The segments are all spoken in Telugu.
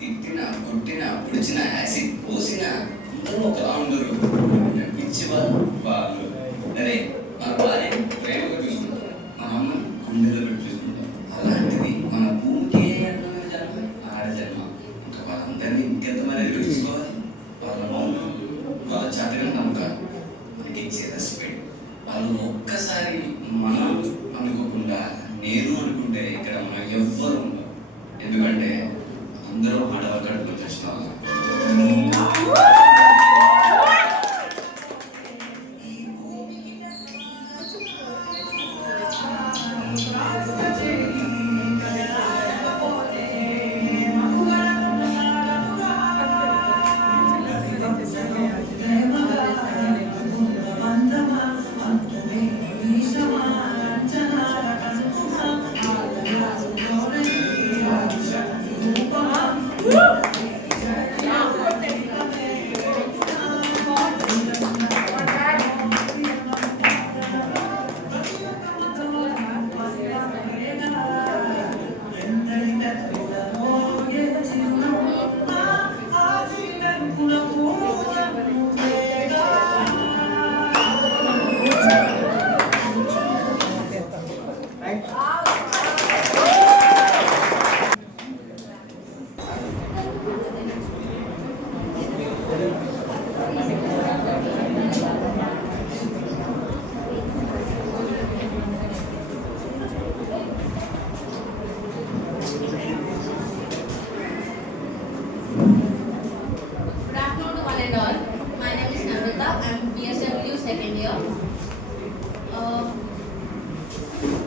తిట్టిన కొట్టిన పొడిచిన యాసిడ్ పోసిన అందరూ ఒకలా ఉండరు. పిచ్చి వాళ్ళు అరే మన భార్య ప్రేమగా చూసుకుంటారు, మన అమ్మ గుండెలో పెట్టి చూసుకుంటాం. అలాంటిది మన భూమికి అర్థమైన జన్మ ఆడ జన్మ. ఇంకా వాళ్ళందరినీ ఇంకెంత మరీ చూసుకోవాలి. వాళ్ళ మౌనం, వాళ్ళ చాతగా నమ్మకాలు, మనకి ఇచ్చే రెస్పెక్ట్, వాళ్ళు ఒక్కసారి మనం అనుకోకుండా నేను అనుకుంటే ఇక్కడ మనం ఎవ్వరు ఉండవు. ఎందుకంటే అందరూ ఆడవాళ్ళు వచ్చిన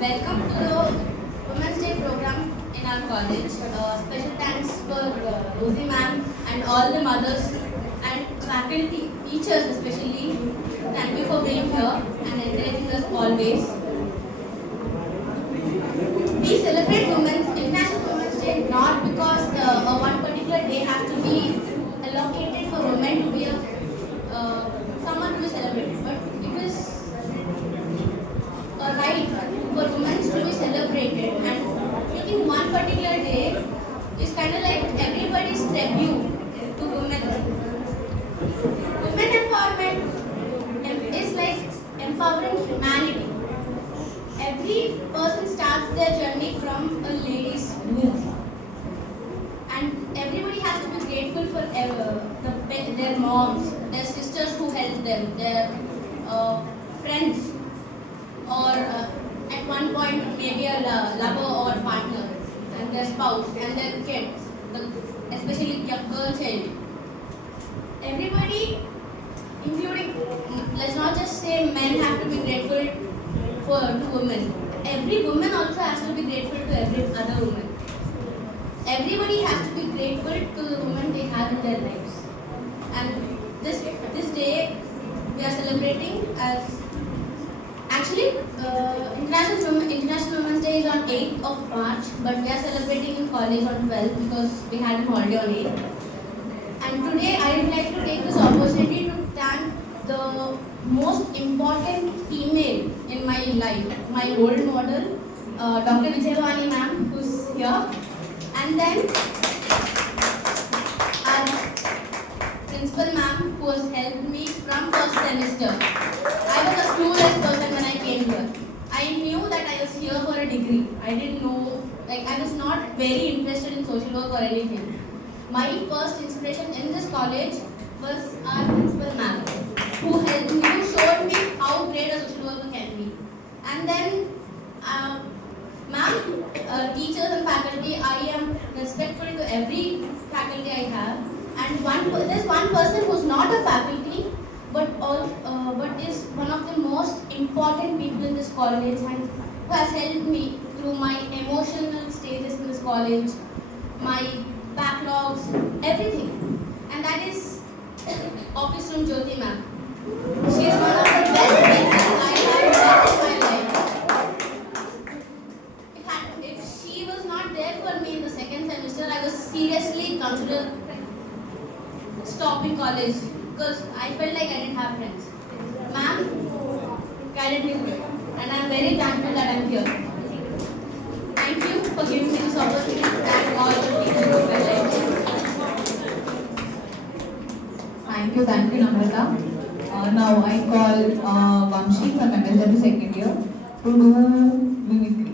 Welcome to the Women's Day program in our college. Special thanks for Rosie ma'am and all the mothers and faculty, teachers especially. Thank you for being here and encouraging us always. We celebrate International Women's Day not because one particular day has to be allocated for women to be someone to be celebrated, but it is a right for women to be celebrated, and taking one particular day is kind of like everybody's tribute to women. Women empowerment is like empowering humanity. Every person starts their journey from a lady's womb, and everybody has to be grateful for their moms, their sisters who helped them, their friends, or at one point maybe a lover or partner, and their spouse and their kids, especially girl child. Everybody, including, let's not just say men have to be grateful to women. Every woman also has to be grateful to every other woman. Everybody has to be grateful to the women they have in their lives. And this day we are celebrating as actually International Women's Day is on 8th of March, but we are celebrating in college on 12th because we had a holiday on 8th. And today I would like to take this opportunity to thank the most important female in my life, my role model, Dr. Vijayavani ma'am, who's here, and then our principal ma'am who has helped me from first semester. I was a clueless person when I came here. I knew that I was here for a degree. I didn't know, like I was not not very interested in social work or anything. My first inspiration in this college was our principal ma'am, who helped me, who showed me how great a social worker can be. And then, ma'am, teachers and faculty, I am respectful to every faculty I have. And there's one person who's not a faculty, but is one of the most important people in this college and who has helped me through my emotional stages in this college, my backlogs, everything. And that is Office Room Jyoti ma'am. She is one of the best mentors I have met in my life. If she was not there for me in the second semester, I was seriously considered stopping college because I felt like I didn't have friends. Ma'am guided me through it, and I'm very thankful that I'm here. Thank you for giving me this opportunity to thank all the teachers of my life. Thank you, Namrata. Now I call Vamshi from MSW second year to do mimicry.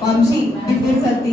Vamshi, Divya Sati.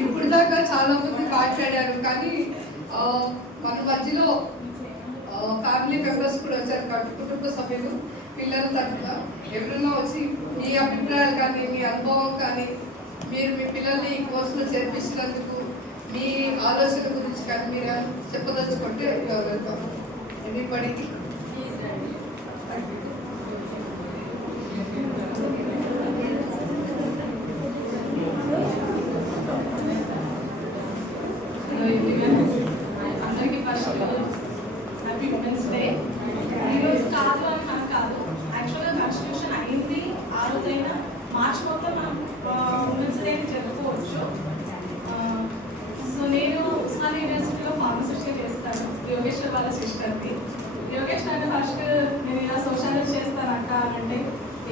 ఇప్పుడు దాకా చాలా మంది మాట్లాడారు, కానీ మన మధ్యలో ఫ్యామిలీ మెంబర్స్ కూడా వచ్చారు, కుటుంబ సభ్యులు, పిల్లల తరఫున ఎవరైనా వచ్చి మీ అభిప్రాయాలు కానీ మీ అనుభవం కానీ మీరు మీ పిల్లల్ని ఈ కోర్సులో చేర్పించినందుకు మీ ఆలోచన గురించి కానీ మీరు చెప్పదలుచుకుంటే వెల్కమ్. ఎనీబడీ? అందరికీ ఫస్ట్ హ్యాపీ ఉమెన్స్ డే. ఈరోజు కాదు అని నాకు కాదు, యాక్చువల్గా కాన్స్టిట్యూషన్ అయింది ఆ రోజైనా మార్చి మొత్తం మనం ఉమెన్స్ డే జరుపుకోవచ్చు. సో నేను ఉస్మానియా యూనివర్సిటీలో ఫార్మసిస్ట్గా చేస్తాను, యోగేశ్వర్ వాళ్ళ సిస్టర్ది. యోగేష్ అంటే ఫస్ట్ నేను ఇలా సోషాలజీ చేస్తాను అక్క అంటే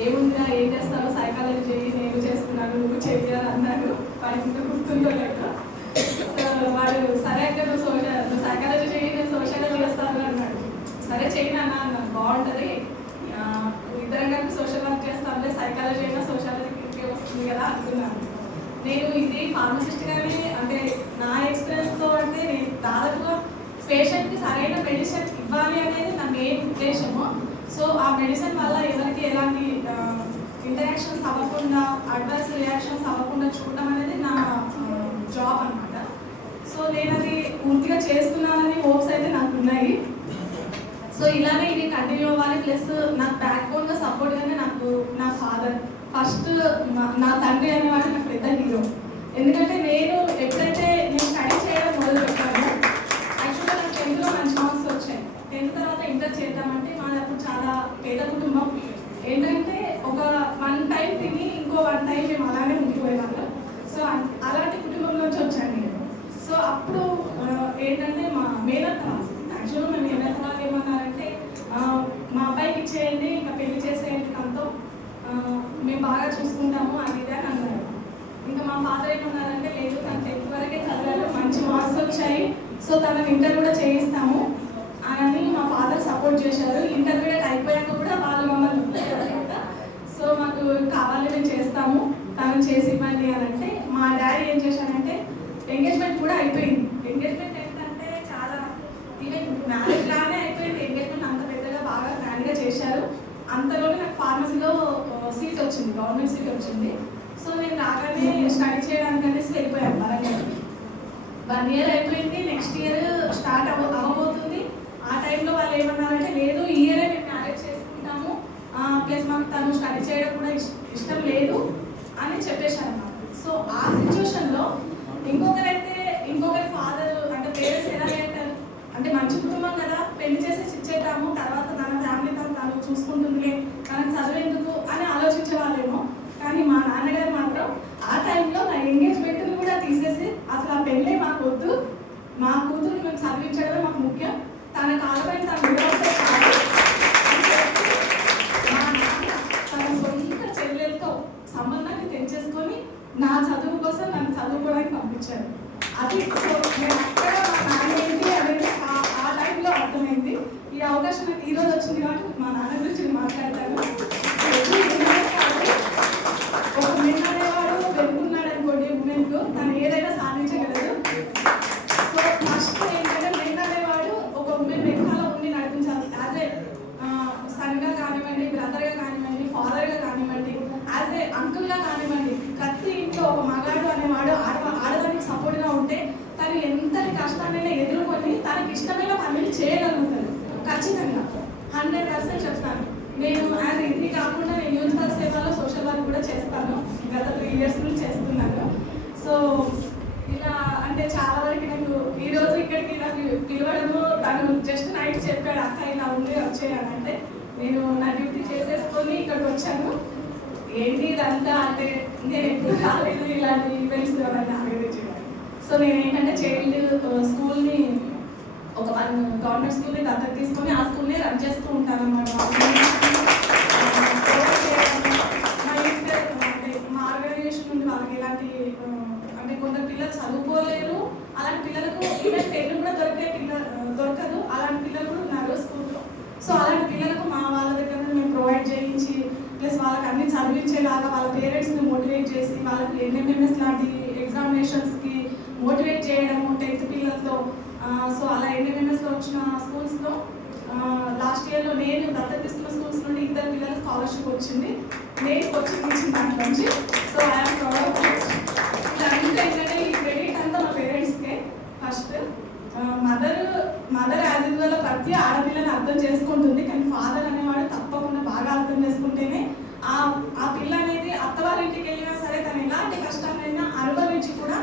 ఏముందిరా ఏం చేస్తానో సైకాలజీ చేయి, నేను చేస్తున్నాను నువ్వు చెయ్యాలి అన్నాను. వారికి గుర్తుందో లేక వాడు సరే అంటే నువ్వు సైకాలజీ చేయి నేను సోషాలజీ చేస్తాను అన్నాడు. సరే చేయను అన్నాను, బాగుంటుంది ఇద్దరం కలిపి సోషల్ వర్క్ చేస్తానులే, సైకాలజీ అయినా సోషాలజీకి వస్తుంది కదా అనుకున్నాను. నేను ఇది ఫార్మసిస్ట్గానే అంటే నా ఎక్స్పీరియన్స్తో అంటే నేను దాదాపుగా పేషెంట్కి సరైన మెడిసిన్ ఇవ్వాలి అనేది నా మెయిన్ ఉద్దేశము. సో ఆ మెడిసిన్ వల్ల ఎవరికి ఎలాంటి ఇంటరాక్షన్స్ అవ్వకుండా, అడ్వర్స్ రియాక్షన్స్ అవ్వకుండా చూడడం అనేది నా జాబ్ అనమాట. సో నేను అది పూర్తిగా చేస్తున్నానని హోప్స్ అయితే నాకు ఉన్నాయి. సో ఇలానే ఇది కంటిన్యూ అవ్వాలి. ప్లస్ నాకు బ్యాక్ బోన్గా సపోర్ట్గానే నాకు నా ఫాదర్ ఫస్ట్, నా తండ్రి అనేవాడు నాకు పెద్ద హీరో. ఎందుకంటే నేను ఎప్పుడైతే నేను స్టడీ చేయడం మొదలు పెట్టాను, యాక్చువల్గా నాకు 10th లో మంచి మార్క్స్ వచ్చాయి. 10th తర్వాత ఇంటర్ చేద్దామంటే మాది అప్పుడు చాలా పేద కుటుంబం. ఏంటంటే ఒక 1 టైం తిని ఇంకో 1 టైం మేము అలానే ఉండిపోయేవాళ్ళం. సో అలాంటి కుటుంబం నుంచి వచ్చాను నేను. సో అప్పుడు ఏంటంటే మా మేనత్త, యాక్చువల్గా మేము మేనత్త వాళ్ళు ఏమన్నారంటే మా అబ్బాయికి ఇచ్చేయండి, ఇంకా పెళ్లి చేసేయండి, తనతో మేము బాగా చూసుకుంటాము అనేది అని అన్నారు. ఇంకా మా ఫాదర్ ఏమన్నారంటే లేదు తను 10th వరకే చదివారు, మంచి మార్క్స్ వచ్చాయి, సో తనని ఇంటర్ కూడా చేయిస్తాము అని మా ఫాదర్ సపోర్ట్ చేశారు. ఇంటర్మీడియట్ అయిపోయాక కూడా వాళ్ళు మమ్మల్ని వదిలేయకుండా, సో మాకు కావాలి మేము చేస్తాము తనని చేసి ఇవ్వండి అని అంటే మా డాడీ ఏం చేశారంటే ఎంగేజ్మెంట్ కూడా అయిపోయింది. ఎంగేజ్మెంట్ ఏంటంటే చాలా ఈవెన్ మ్యారేజ్ లానే అయిపోయింది. ఎంగేజ్మెంట్ అంత పెద్దగా బాగా గ్రాండ్గా చేశారు. అంతలోనే నాకు ఫార్మసీలో సీట్ వచ్చింది, గవర్నమెంట్ సీట్ వచ్చింది. సో నేను రాగానే స్టడీ చేయడానికి అనేసి వెళ్ళిపోయాను వరంగల్. 1 year అయిపోయింది, నెక్స్ట్ ఇయర్ స్టార్ట్ అవ్వబోతుంది. ఆ టైంలో వాళ్ళు ఏమన్నారంటే లేదు ఈ ఇయరే మేము మ్యారేజ్ చేసుకుంటాము, ప్లస్ మాకు తను స్టడీ చేయడం కూడా ఇష్టం లేదు అని చెప్పేశారు అన్నమాట. సో ఆ సిచ్యువేషన్లో ఇంకొకరి ఫాదర్ అంటే పేరెంట్స్ ఎలా అంటారు అంటే మంచి కుటుంబం కదా, పెళ్లి చేసి ఇచ్చేద్దాము, తర్వాత తన ఫ్యామిలీ తను చూసుకుంటుంది, తనకు చదివేందుకు అని ఆలోచించే వాళ్ళేమో. కానీ మా నాన్నగారు మాత్రం ఆ టైంలో నా ఎంగేజ్మెంట్ని కూడా తీసేసి అసలు ఆ పెళ్ళే మాకు వద్దు, మా కూతురు మేము చదివించడమే మాకు ముఖ్యం, తన కాలపై తను నిలబడితే చాలు అని చెప్పి మా నాన్న తన సొంత చెల్లెలతో సంబంధాన్ని తెంచేసుకొని నా చదువు కోసం నన్ను చదువుకోవడానికి పంపించారు. అది నేను అక్కడ మా నాన్న ఏంటి అనేది ఆ టైంలో అర్థమైంది. ఈ అవకాశం నాకు ఈరోజు వచ్చింది కాబట్టి మా నాన్న గురించి నేను మాట్లాడతాను. ఒక మెన్ అనేవాడు వెనుకున్నాడు అనుకోండి, ఉమెన్కు తను ఏదైనా సాధించగలదు. సో ఫస్ట్ ఏంటంటే మెన్ అనేవాడు ఒక ఉమెన్ వెనకాల ఉండి నడిపించాలి. యాజ్ ఏ సన్గా కానివ్వండి, బ్రదర్గా కానివ్వండి, ఫాదర్గా కానివ్వండి, యాజ్ ఏ అంకుల్గా కానివ్వండి, ప్రతి ఇంట్లో ఒక మగాడు అనేవాడు ఆడదానికి సపోర్ట్గా ఉంటే తను ఎంతటి కష్టాన్నైనా ఎదుర్కొని తనకి ఇష్టమైన పనులు చేయగలుగుతారు. ఖచ్చితంగా 100% చెప్తాను. నేను యాజ్ ఇది కాకుండా నేను యూత్ వర్క్ సేవలో సోషల్ వర్క్ కూడా చేస్తాను, గత 3 years నుంచి చేస్తున్నాను. సో ఇలా అంటే చాలా వరకు నాకు ఈరోజు ఇక్కడికి నాకు పిలవడము, తను జస్ట్ నైట్ చెప్పాడు అక్క ఇలా ఉంది వచ్చేయాలి అంటే నేను నా డ్యూటీ చేసేసుకొని ఇక్కడికి వచ్చాను. ఏంటి ఇదంతా అంటే నేను ఎప్పుడు రాలేదు ఇలాంటి ఈవెంట్స్ ఆర్గనైజ్ చేయాలి. సో నేను ఏంటంటే చైల్డ్ స్కూల్ని ఒక గవర్నమెంట్ స్కూల్ని దత్తత తీసుకొని ఆ స్కూల్ని రన్ చేస్తూ ఉంటాను అన్నమాట. మా ఆర్గనైజేషన్ నుండి వాళ్ళకి ఎలాంటి అంటే కొందరు పిల్లలు చదువుకోలేరు, అలాంటి పిల్లలకు ఈవెన్ పెళ్లి కూడా దొరకదు, అలాంటి పిల్లలు కూడా ఉన్నారు స్కూల్లో. సో అలాంటి పిల్లలకు మా వాళ్ళ దగ్గర మేము ప్రొవైడ్ చేయించి ప్లస్ వాళ్ళకి అన్ని చదివించేలాగా వాళ్ళ పేరెంట్స్ని మోటివేట్ చేసి వాళ్ళకి ఎన్ఎంఎంఎస్ లాంటి ఎగ్జామినేషన్స్కి మోటివేట్ చేయడము 10th పిల్లలతో. సో అలా ఎన్ఎంఎంఎస్లో వచ్చిన స్కూల్స్లో లాస్ట్ ఇయర్లో నేను దత్తత తీసుకున్న స్కూల్స్ నుండి 2 పిల్లల స్కాలర్షిప్ వచ్చింది, నేను కోచింగ్ ఇచ్చిన దాంట్లో నుంచి. So I'm proud of it. ఇదంతా ఏంటంటే ఈ క్రెడిట్ అంతా మా పేరెంట్స్కే. ఫస్ట్ మదర్ యాజ్ వల్ల ప్రతి ఆడపిల్లని అర్థం చేసుకుంటుంది, కానీ ఫాదర్ అనేవాడు తప్పకుండా బాగా అర్థం చేసుకుంటేనే ఆ పిల్ల అనేది అత్తవారింటికి వెళ్ళినా సరే తను ఎలాంటి కష్టాన్నైనా అనుభవించి కూడా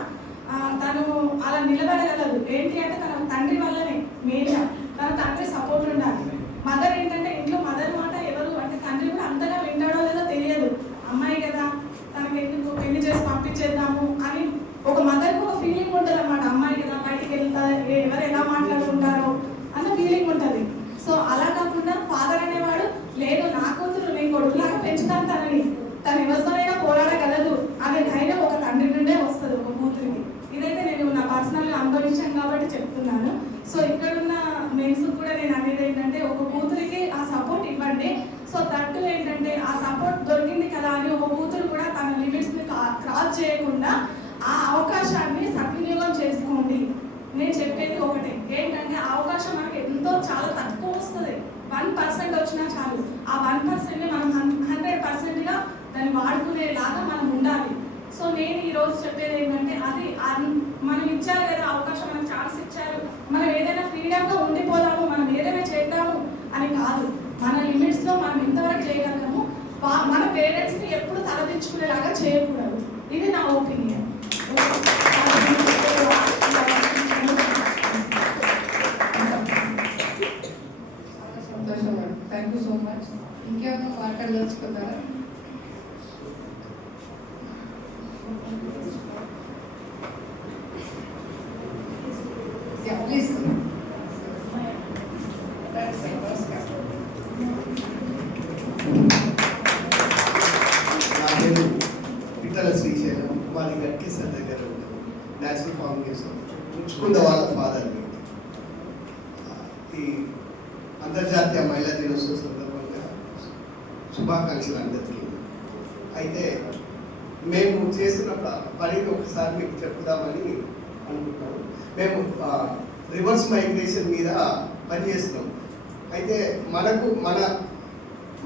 తను అలా నిలబడగలదు. ఏంటి అంటే తన తండ్రి వల్లనే మెయిన్గా తన తండ్రి సపోర్ట్ ఉండాలి. మదర్ ఏంటంటే ఇంట్లో మదర్ మాట ఎవరు అంటే తండ్రి కూడా అంతగా వింటాడో లేదో తెలియదు, అమ్మాయి కదా తనకి ఎందుకు పెళ్లి చేసి పంపించేద్దాము అని ఒక మదర్కు ఒక ఫీలింగ్ ఉంటుంది అన్నమాట. అమ్మాయి కదా బయటికి వెళ్తా ఎవరు ఎలా మాట్లాడుకుంటారో అన్న ఫీలింగ్ ఉంటుంది. సో అలా కాకుండా ఫాదర్ అనేవాడు లేదు నా కూతురు నేను కొడుకులాగా పెంచుతాను తనని, తను ఎవరితోనైనా పోరాడగలదు అనే ధైర్యం ఒక తండ్రి నుండే వస్తుంది ఒక కూతురికి. ఇదైతే నేను నా పర్సనల్గా అనుభవించాను కాబట్టి చెప్తున్నాను. సో ఇక్కడున్న మెన్స్ కూడా నేను అనేది ఏంటంటే ఒక కూతురికి ఆ సపోర్ట్ ఇవ్వండి. సో తట్టు ఏంటంటే ఆ సపోర్ట్ దొరికింది కదా అని ఒక కూతురు కూడా తన లిమిట్స్ని క్రాస్ చేయకుండా ఆ అవకాశాన్ని సద్వినియోగం చేసుకోండి. నేను చెప్పేది ఒకటే ఏంటంటే ఆ అవకాశం మనకి ఎంతో చాలా తక్కువ వస్తుంది, 1% వచ్చినా చాలు. ఆ 1%ని మనం 100%గా దాన్ని వాడుకునేలాగా మనం ఉండాలి. సో నేను ఈరోజు చెప్పేది ఏంటంటే అది మనం ఇచ్చారు కదా అవకాశం, మనకు ఛాన్స్ ఇచ్చారు, మనం ఏదైనా ఫ్రీడమ్గా ఉండిపోదాము, మనం ఏదైనా చేద్దాము అని కాదు. మన లిమిట్స్లో మనం ఎంతవరకు చేయగలము, మన పేరెంట్స్ని ఎప్పుడు తలదించుకునేలాగా చేయకూడదు. ఇది నా ఒపీనియన్. సంతోషం madam, thank you so much. ఇంకేమైనా మాట్లాడదలుచుకుంటారా? ప్లీజ్. నమస్కారం. నేను పిట్టల శ్రీశైలం మాది గట్కేశ్వర దగ్గర నేచురల్ ఫార్మింగ్ చేస్తాం. ఉంచుకున్న వాళ్ళ ఫాదర్ ఈ అంతర్జాతీయ మహిళా దినోత్సవం సందర్భంగా శుభాకాంక్షలు అందరికీ. అయితే మేము చేస్తున్న పనిని ఒకసారి మీకు చెప్తామని అనుకుంటున్నాము. మేము రివర్స్ మైగ్రేషన్ మీద పనిచేస్తున్నాం. అయితే మనకు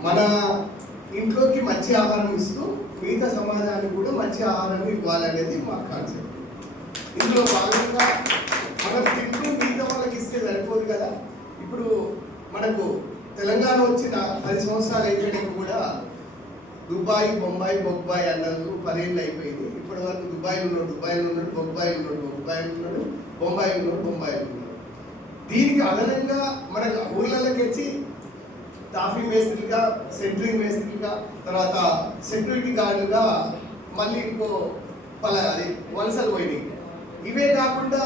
మన ఇంట్లోకి మంచి ఆహారం ఇస్తూ మిగతా సమాజానికి కూడా మంచి ఆహారం ఇవ్వాలనేది మా కాన్సెప్ట్. ఇందులో భాగంగా మనం తింటూ మిగతా వాళ్ళకి ఇస్తే సరిపోదు కదా. ఇప్పుడు మనకు తెలంగాణ వచ్చిన 10 సంవత్సరాలు అయిపోయినాక కూడా దుబాయ్, బొంబాయి, బొబ్బాయి అన్నది 10 ఏళ్ళు అయిపోయింది. ఇప్పటి వరకు దుబాయ్లో ఉన్నాడు, బొబ్బాయి ఉన్నాడు, బొంబాయి ఉన్నాడు. దీనికి అదనంగా మన ఊర్లలోకి వచ్చి టాఫీ మేస్త్రిగా, సెంట్రింగ్ మేస్త్రిగా, తర్వాత సెక్యూరిటీ గార్డులుగా మళ్ళీ ఇంకో అది వలసలు పోయినాయి. ఇవే కాకుండా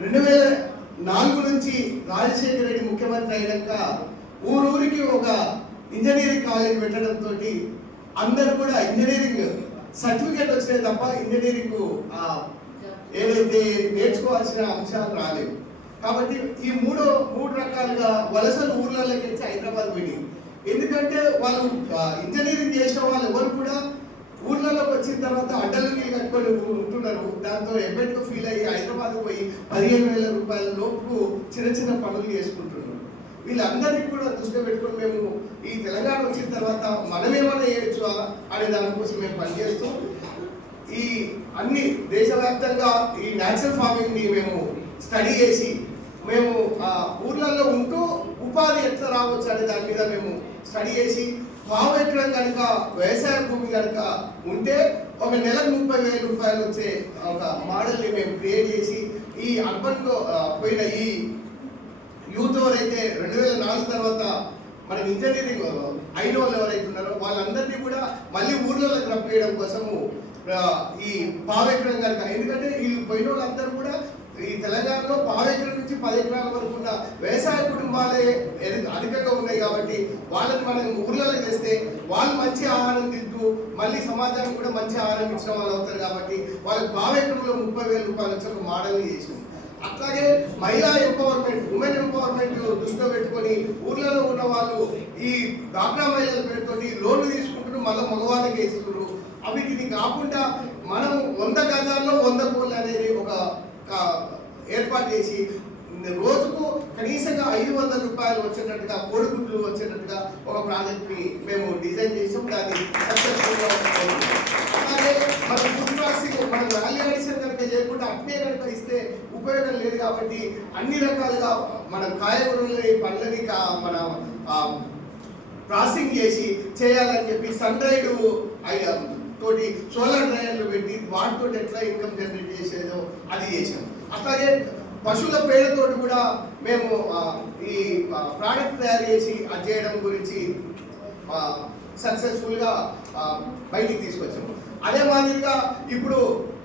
2004 నుంచి రాజశేఖర రెడ్డి ముఖ్యమంత్రి అయినాక ఊరికి ఒక ఇంజనీరింగ్ కాలేజ్ పెట్టడంతో అందరూ కూడా ఇంజనీరింగ్ సర్టిఫికేట్ వచ్చినాయి తప్ప ఇంజనీరింగ్ ఏదైతే నేర్చుకోవాల్సిన అంశాలు రాలేవు. కాబట్టి ఈ మూడు రకాలుగా వలసలు ఊర్లలోకి వచ్చి హైదరాబాద్ పోయి, ఎందుకంటే వాళ్ళు ఇంజనీరింగ్ చేసిన వాళ్ళు ఎవరు కూడా ఊర్లలోకి వచ్చిన తర్వాత అడ్డలు నీళ్ళు కట్టుకొని ఉంటున్నారు. దాంతో ఎబ్బెట్టు ఫీల్ అయ్యి హైదరాబాద్ పోయి 15,000 రూపాయల లోపు చిన్న పనులు చేసుకుంటున్నారు. వీళ్ళందరికీ కూడా దృష్టిలో పెట్టుకొని మేము ఈ తెలంగాణ వచ్చిన తర్వాత మనమేమైనా చేయొచ్చు అనే దానికోసం మేము పనిచేస్తూ ఈ అన్ని దేశవ్యాప్తంగా ఈ న్యాచురల్ ఫార్మింగ్ ని మేము స్టడీ చేసి మేము ఊర్లలో ఉంటూ ఉపాధి ఎట్లా రావచ్చు అనే దాని మీద మేము స్టడీ చేసి పావు ఎకరం కనుక వ్యవసాయ భూమి కనుక ఉంటే ఒక నెలకు 30,000 రూపాయలు వచ్చే ఒక మోడల్ని మేము క్రియేట్ చేసి ఈ అర్బన్లో పోయిన ఈ యూత్ ఎవరైతే 2004 తర్వాత మనకి ఇంజనీరింగ్ అయిన వాళ్ళు ఎవరైతే ఉన్నారో వాళ్ళందరినీ కూడా మళ్ళీ ఊర్లలోకి రప్పియడం కోసము ఈ పావు ఎకరం కనుక, ఎందుకంటే వీళ్ళు పోయిన వాళ్ళందరూ కూడా ఈ తెలంగాణలో 5 ఎకరాల నుంచి 10 ఎకరాల వరకు ఉన్న వ్యవసాయ కుటుంబాలే అధికంగా ఉన్నాయి. కాబట్టి వాళ్ళని మనం ఊర్లలో తెస్తే వాళ్ళు మంచి ఆహారం తింటూ మళ్ళీ సమాజానికి కూడా మంచి ఆహారం ఇచ్చిన వాళ్ళు అవుతారు. కాబట్టి వాళ్ళకి 5 ఎకరంలో 30,000 రూపాయలు వచ్చి ఒక మోడల్ని చేసాం. అట్లాగే మహిళా ఎంపవర్మెంట్, ఉమెన్ ఎంపవర్మెంట్ దృష్టిలో పెట్టుకొని ఊర్లలో ఉన్న వాళ్ళు ఈ డాక్రా మహిళల పేరుతోటి లోన్లు తీసుకుంటారు, మళ్ళీ మగవాళ్ళకి వేస్తున్నారు. వీటిని కాకుండా మనం 100 గజాల్లో 100 కోళ్ళు అనేది ఒక ఏర్పాటు చేసి రోజుకు కనీసంగా 500 రూపాయలు వచ్చేటట్టుగా, కోడిగుడ్లు వచ్చేటట్టుగా ఒక ప్రాజెక్ట్ ని మేము డిజైన్ చేసాం. దాన్ని సక్సెస్ఫుల్గా అలాగే మన ఫుడ్ ప్రాసెసింగ్ మనం వాల్యూ అడిషన్ కనుక చేయకుండా అట్నే కనుక ఇస్తే ఉపయోగం లేదు. కాబట్టి అన్ని రకాలుగా మనం కాయగూరలని, పండ్లని మన ప్రాసెసింగ్ చేసి చేయాలని చెప్పి సన్ డ్రైడ్ తోటి సోలార్ డ్రైయర్లు పెట్టి వాటితో ఎట్లా ఇన్కమ్ జనరేట్ చేసేదో అది చేసాం. అట్లాగే పశువుల పేడతోటి కూడా మేము ఈ ప్రోడక్ట్ తయారు చేసి అది చేయడం గురించి సక్సెస్ఫుల్గా బయటికి తీసుకొచ్చాము. అదే మాదిరిగా ఇప్పుడు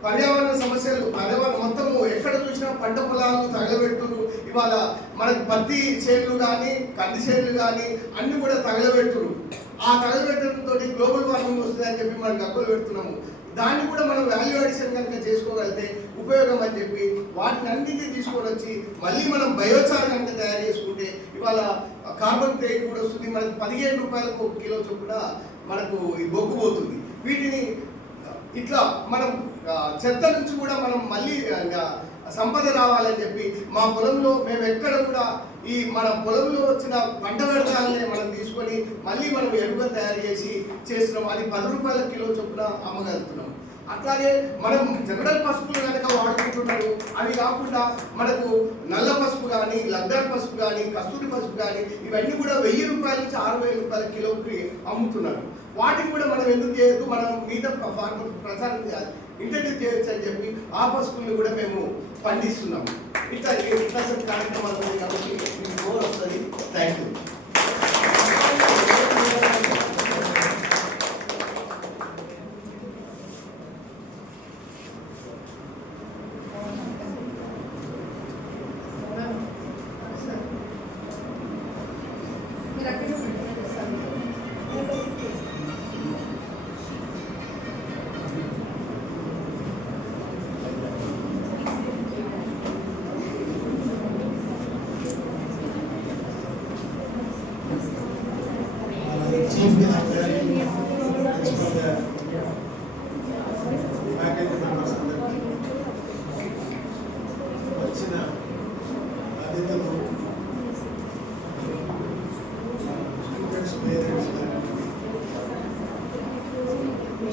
పర్యావరణ సమస్యలు, పర్యావరణం మొత్తము ఎక్కడ చూసినా పంట పొలాలను తగలబెడుతున్నారు. ఇవాళ మనకు పత్తి చేనులు కానీ, కంది చేనులు కానీ అన్ని కూడా తగలబెడుతున్నారు. ఆ తగలబెట్టడంతో గ్లోబల్ వార్మింగ్ వస్తుందని చెప్పి మనం గబ్బలు పెడుతున్నాము. దాన్ని కూడా మనం వాల్యూ అడిషన్ కనుక చేసుకోగలిగితే ఉపయోగం అని చెప్పి వాటిని అన్నింటినీ తీసుకొని వచ్చి మళ్ళీ మనం బయోచార్ కనుక తయారు చేసుకుంటే ఇవాళ కార్బన్ క్రెడిట్ కూడా వస్తుంది. మనకు 15 రూపాయలకు 1 కిలో చొప్పున మనకు ఈ బొగ్గు పోతుంది. వీటిని ఇట్లా మనం చెత్త నుంచి కూడా మనం మళ్ళీ సంపద రావాలని చెప్పి మా పొలంలో మేము ఎక్కడ కూడా ఈ మన పొలంలో వచ్చిన పంట వ్యర్థాలనే మనం తీసుకొని మళ్ళీ మనం ఎరువుగా తయారు చేసి చేస్తున్నాం. అది 10 రూపాయల కిలో చొప్పున అమ్మగలుగుతున్నాం. అట్లాగే మనం జనరల్ పసుపులు కనుక వాడుకుంటున్నారు. అవి కాకుండా మనకు నల్ల పసుపు కానీ, లగ్డాన్ పసుపు కానీ, కస్తూరి పసుపు కానీ ఇవన్నీ కూడా 1000 రూపాయల నుంచి 6,000 రూపాయల కిలోకి అమ్ముతున్నారు. వాటిని కూడా మనం ఎందుకు చేయొద్దు, మనం మిగతా ఫార్మర్ ప్రచారం చేయాలి, ఇంట్రడ్యూస్ చేయొచ్చు అని చెప్పి ఆ పసుపుల్ని కూడా మేము పండిస్తున్నాము. ఇట్లా కార్యక్రమాలు ఉన్నాయి కాబట్టి మీకు గోల్ వస్తుంది. Thank you.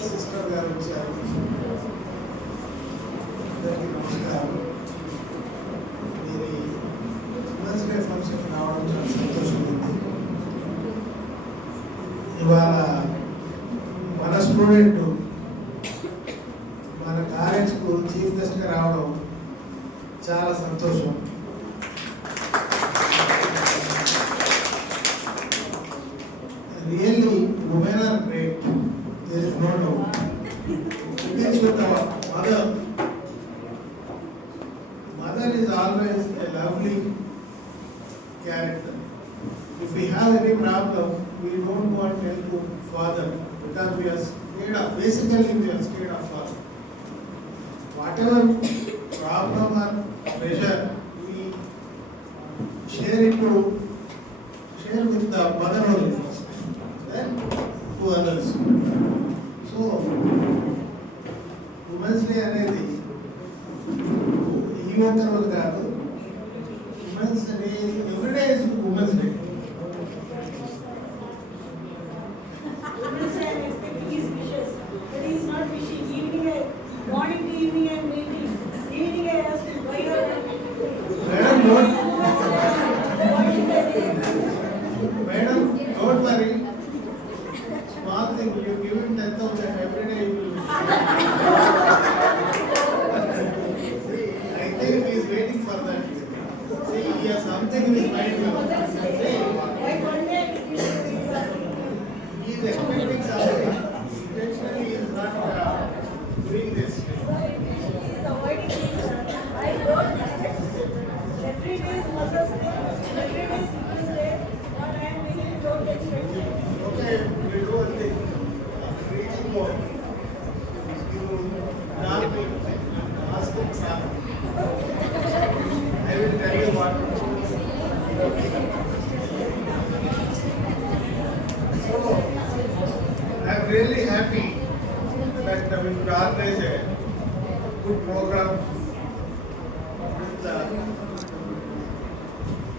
సిస్టర్ గారు వచ్చారు. అందరికీ నమస్కారం. మీరు ఉమెన్స్ డే ఫంక్షన్ రావడం చాలా సంతోషంగా ఉంది. ఇవాళ మన స్టూడెంట్ మన కాలేజ్కు చీఫ్ గెస్ట్గా రావడం చాలా సంతోషం. Really, women are great. There is no doubt. Begins with our mother. Mother is always a lovely character. If we have any problem, we don't go and tell to father because we are scared of. Basically, we are scared of father. Whatever problem or pressure, we share with the mother only. Then to others. So, Women's Day అనేది ఈ ఒక్క రోజు కాదు. Women's Day, every day is Women's Day. Women's Day, I'm expecting his wishes, but he is not wishing. Morning to evening, I'm waiting. Evening, I asked him, why are you Madam, don't worry. Small thing, you give him 10,000 every day. You will. See, I think he is waiting for that. See, he has something in his mind now. See, Why one day he is expecting something. Intentionally, he is not doing this. avoiding things? I don't expect. Every day is Mother's Day. Every day is Women's Day. What I am doing, don't expect. Okay, we do one thing. Reaching more. You not me. Ask him something. I will tell you what. So, I am really happy that we could organize a good program with the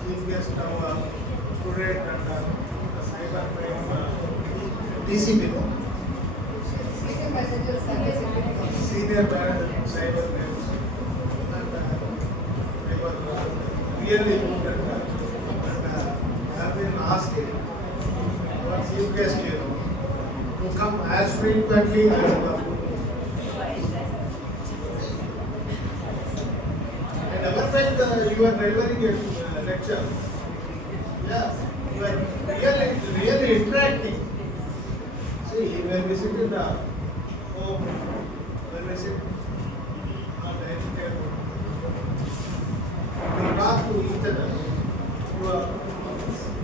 chief guest, our student and the cyber crime DCP, Senior manager, senior manager cyber crimes, and they were really good at that. And I have been asking our chief guest here to come as frequently as possible. I never felt you were delivering a lecture. Yeah, you are really interacting. See, when we sit in the home, when we sit on the edge table, we talk to each other. Your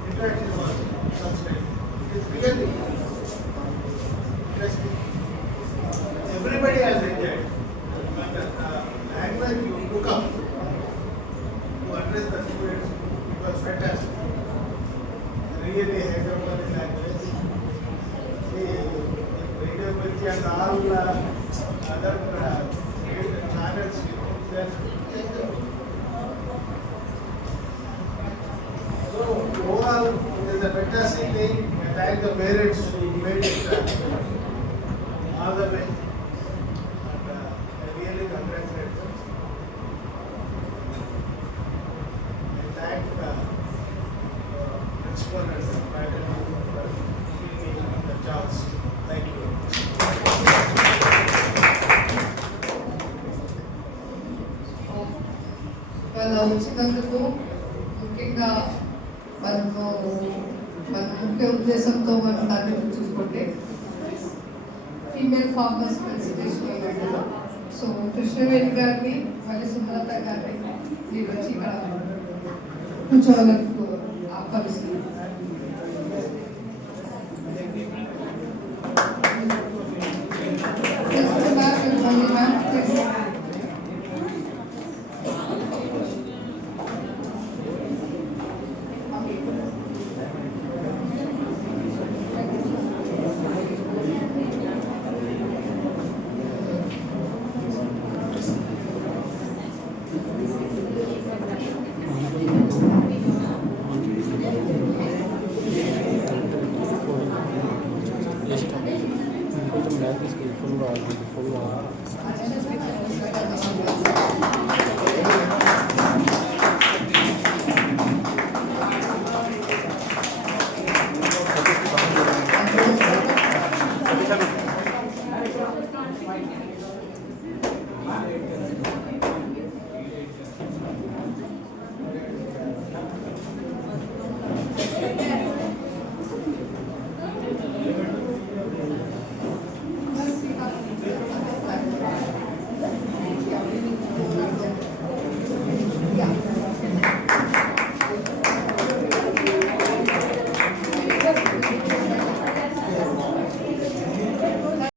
interaction was such time. It is really interesting. Everybody has enjoyed. But the language you took up to address the students, it was fantastic. Really Hyderabadi language. The radio Mirchi and all other channels, so overall, it is a fantastic thing. I thank the parents who made it all the way. And I really congratulate them. I thank the principal and the faculty for giving me the chance. Thank you. వాళ్ళ వచ్చినందుకు ముఖ్యంగా మనకు మన ముఖ్య ఉద్దేశంతో మనం దాన్ని చూసుకుంటే ఫీమేల్ ఫార్మర్స్ కన్సిడరేషన్ ఇవ్వడం. సో కృష్ణవేణి గారిని మరియు సుమలత గారిని మీరు వచ్చి ఇక్కడ కూర్చోవాలకు ఆహ్వానిస్తున్నాను. Thank you.